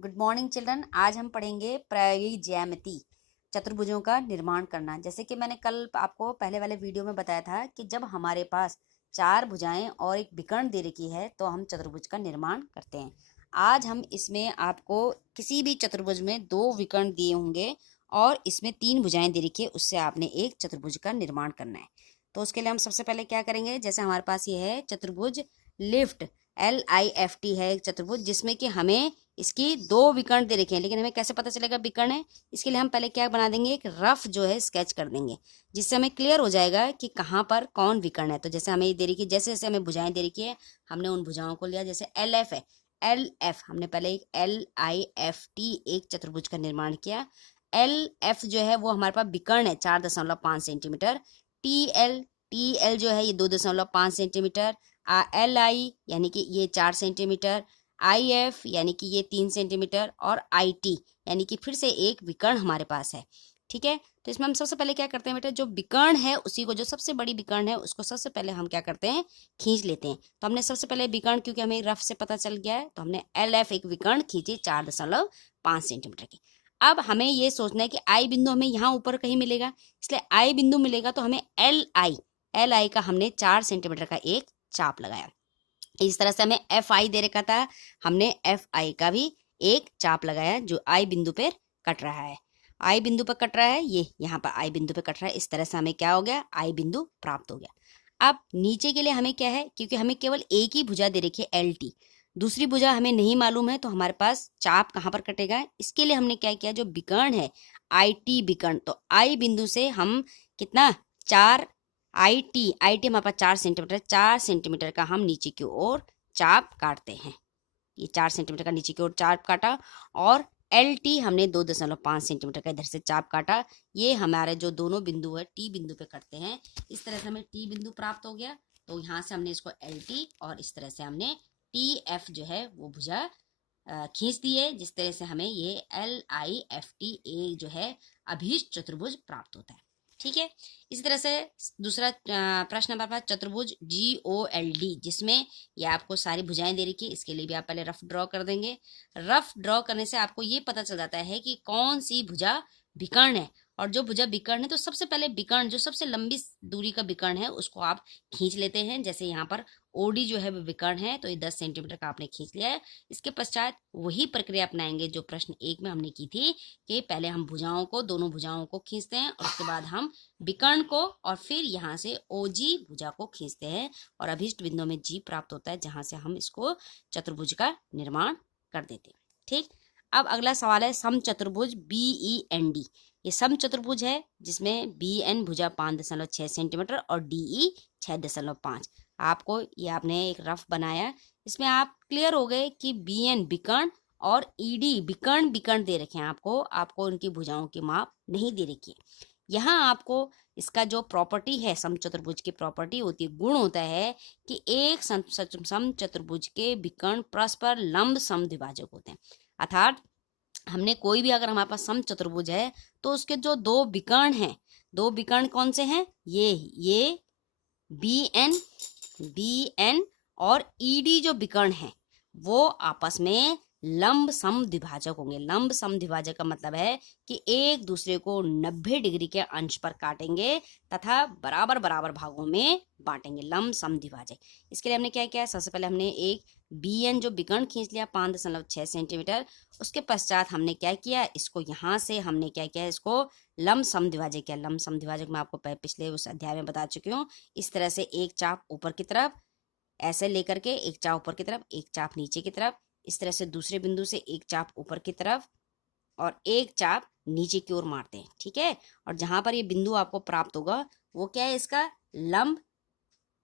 Good morning children. आज हम पढ़ेंगे प्रायोगिक ज्यामिति, चतुर्भुजों का निर्माण करना। जैसे कि मैंने कल आपको पहले वाले वीडियो में बताया था कि जब हमारे पास चार भुजाएं और एक विकर्ण दे रखी है तो हम चतुर्भुज का निर्माण करते हैं। आज हम इसमें आपको किसी भी चतुर्भुज में दो विकर्ण दिए होंगे और इसमें तीन भुजाएं दे रखी है, उससे आपने एक चतुर्भुज का निर्माण करना है। तो उसके लिए हम सबसे पहले क्या करेंगे, जैसे हमारे पास ये है चतुर्भुज लिफ्ट, LIFT है एक चतुर्भुज जिसमें कि हमें इसकी दो विकर्ण दे रखे हैं, लेकिन हमें कैसे पता चलेगा विकर्ण है? इसके लिए हम पहले क्या बना देंगे, एक रफ जो है स्केच कर देंगे, जिससे हमें क्लियर हो जाएगा कि कहाँ पर कौन विकर्ण है। तो जैसे हमें दे रखी है, जैसे जैसे हमें भुजाएं दे रखी है, हमने उन भुजाओं को लिया। जैसे LF है, LF हमने पहले एक LIFT एक चतुर्भुज का निर्माण किया। LF जो है वो हमारे पास विकर्ण है 4.5 सेंटीमीटर। TL जो है ये 2.5 सेंटीमीटर। LI यानी कि ये 4 सेंटीमीटर। IF यानी कि ये 3 सेंटीमीटर और IT यानी कि फिर से एक विकर्ण हमारे पास है। ठीक है, तो इसमें हम सबसे पहले क्या करते हैं बेटा, जो विकर्ण है उसी को, जो सबसे बड़ी विकर्ण है उसको सबसे पहले हम क्या करते हैं, खींच लेते हैं। तो हमने सबसे पहले विकर्ण, क्योंकि हमें रफ से पता चल गया है, तो हमने LF एक विकर्ण खींची 4.5 सेंटीमीटर की। अब हमें ये सोचना है कि आई बिंदु हमें यहाँ ऊपर कहीं मिलेगा, इसलिए आई बिंदु मिलेगा तो हमें LI का हमने 4 सेंटीमीटर का एक चाप लगाया। इस तरह से हमें FI दे रखा था, हमने FI का भी एक चाप लगाया जो आई बिंदु पर कट रहा है। आई बिंदु पर कट रहा है, ये यहाँ पर आई बिंदु पर कट रहा है। इस तरह से हमें क्या हो गया, आई बिंदु प्राप्त हो गया। अब नीचे के लिए हमें क्या है, क्योंकि हमें केवल एक ही भुजा दे रखी है LT, दूसरी भुजा हमें नहीं मालूम है, तो हमारे पास चाप कहाँ पर कटेगा, इसके लिए हमने क्या किया, जो विकर्ण है IT विकर्ण, तो आई बिंदु से हम कितना, 4 IT हमारे पास 4 सेंटीमीटर का हम नीचे की ओर चाप काटते हैं। ये 4 सेंटीमीटर का नीचे की ओर चाप काटा, और LT हमने 2.5 सेंटीमीटर का इधर से चाप काटा। ये हमारे जो दोनों बिंदु है T बिंदु पे करते हैं। इस तरह से हमें T बिंदु प्राप्त हो गया। तो यहाँ से हमने इसको LT और इस तरह से हमने TF जो है वो भुजा खींच दिए, जिस तरह से हमें ये LIFT एक जो है अभीष्ट चतुर्भुज प्राप्त होता है। ठीक है, इसी तरह से दूसरा प्रश्न हमारे पास चतुर्भुज GOLD, जिसमें ये आपको सारी भुजाएं दे रखी है। इसके लिए भी आप पहले रफ ड्रॉ कर देंगे। रफ ड्रॉ करने से आपको ये पता चल जाता है कि कौन सी भुजा विकर्ण है, और जो भुजा विकर्ण है तो सबसे पहले विकर्ण, जो सबसे लंबी दूरी का विकर्ण है उसको आप खींच लेते हैं। जैसे यहाँ पर OD जो है वो विकर्ण है, तो ये 10 सेंटीमीटर का आपने खींच लिया है। इसके पश्चात वही प्रक्रिया अपनाएंगे जो प्रश्न 1 में हमने की थी, कि पहले हम भुजाओं को, दोनों भुजाओं को खींचते हैं, और उसके बाद हम विकर्ण को, और फिर यहाँ से OG भुजा को खींचते हैं, और अभीष्ट बिंदु में G प्राप्त होता है, जहां से हम इसको चतुर्भुज का निर्माण कर देते हैं। ठीक, अब अगला सवाल है समचतुर्भुज BEND। ये समचतुर्भुज है जिसमें BN भुजा 5.6 सेंटीमीटर और DE 6.5। आपको ये, आपने एक रफ बनाया, इसमें आप क्लियर हो गए कि BN विकर्ण और ED विकर्ण विकर्ण दे रखे हैं। आपको उनकी भुजाओं की माप नहीं दे रखी है। यहाँ आपको इसका जो प्रॉपर्टी है, समचतुर्भुज की प्रॉपर्टी होती है, गुण होता है कि एक समचतुर्भुज के विकर्ण परस्पर लंब समद्विभाजक होते हैं। अर्थात हमने कोई भी, अगर हमारे पास समचतुर्भुज है तो उसके जो दो विकर्ण हैं, दो विकर्ण कौन से हैं, ये BN और ED जो विकर्ण हैं वो आपस में लंब समद्विभाजक होंगे। लंब समद्विभाजक का मतलब है कि एक दूसरे को 90 डिग्री के अंश पर काटेंगे तथा बराबर बराबर भागों में बांटेंगे, लंब समद्विभाजक। इसके लिए हमने क्या किया, सबसे पहले हमने एक BN जो विकर्ण खींच लिया 5.6 सेंटीमीटर। उसके पश्चात हमने क्या किया, इसको यहाँ से हमने क्या किया, इसको लंब समद्विभाजक किया। लंब समद्विभाजक मैं आपको पिछले उस अध्याय में बता चुकी हूँ। इस तरह से एक चाप ऊपर की तरफ ऐसे लेकर के, एक चाप ऊपर की तरफ, एक चाप नीचे की तरफ, इस तरह से दूसरे बिंदु से एक चाप ऊपर की तरफ और एक चाप नीचे की ओर मारते हैं। ठीक है, और जहां पर ये बिंदु आपको प्राप्त होगा वो क्या है, इसका लंब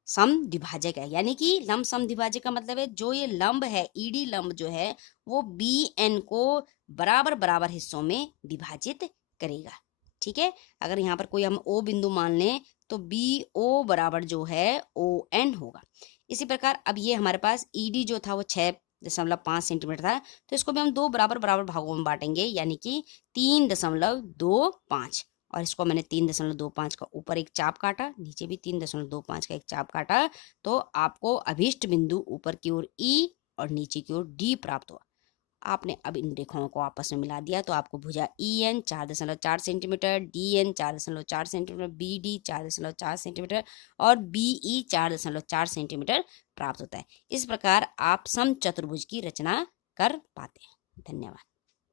समद्विभाजक है। यानी कि लंब समद्विभाजक का मतलब है, जो ये लंब है, ED लंब जो है वो BN को बराबर बराबर हिस्सों में विभाजित करेगा। ठीक है, अगर यहाँ पर कोई हम O बिंदु मान लें तो BO बराबर जो है ON होगा। इसी प्रकार अब ये हमारे पास ED जो था वो 6.5 सेंटीमीटर था, तो इसको भी हम दो बराबर बराबर भागों में बांटेंगे, यानी कि 3.25, और इसको मैंने 3.25 का ऊपर एक चाप काटा, नीचे भी 3.25 का एक चाप काटा, तो आपको अभीष्ट बिंदु ऊपर की ओर E और नीचे की ओर D प्राप्त हुआ। आपने अब इन रेखाओं को आपस में मिला दिया तो आपको भुजा EN 4.4 centimetre, DN 4.4 centimetre, BD 4.4 centimetre और BE 4.4 सेंटीमीटर प्राप्त होता है। इस प्रकार आप समचतुर्भुज की रचना कर पाते हैं। धन्यवाद।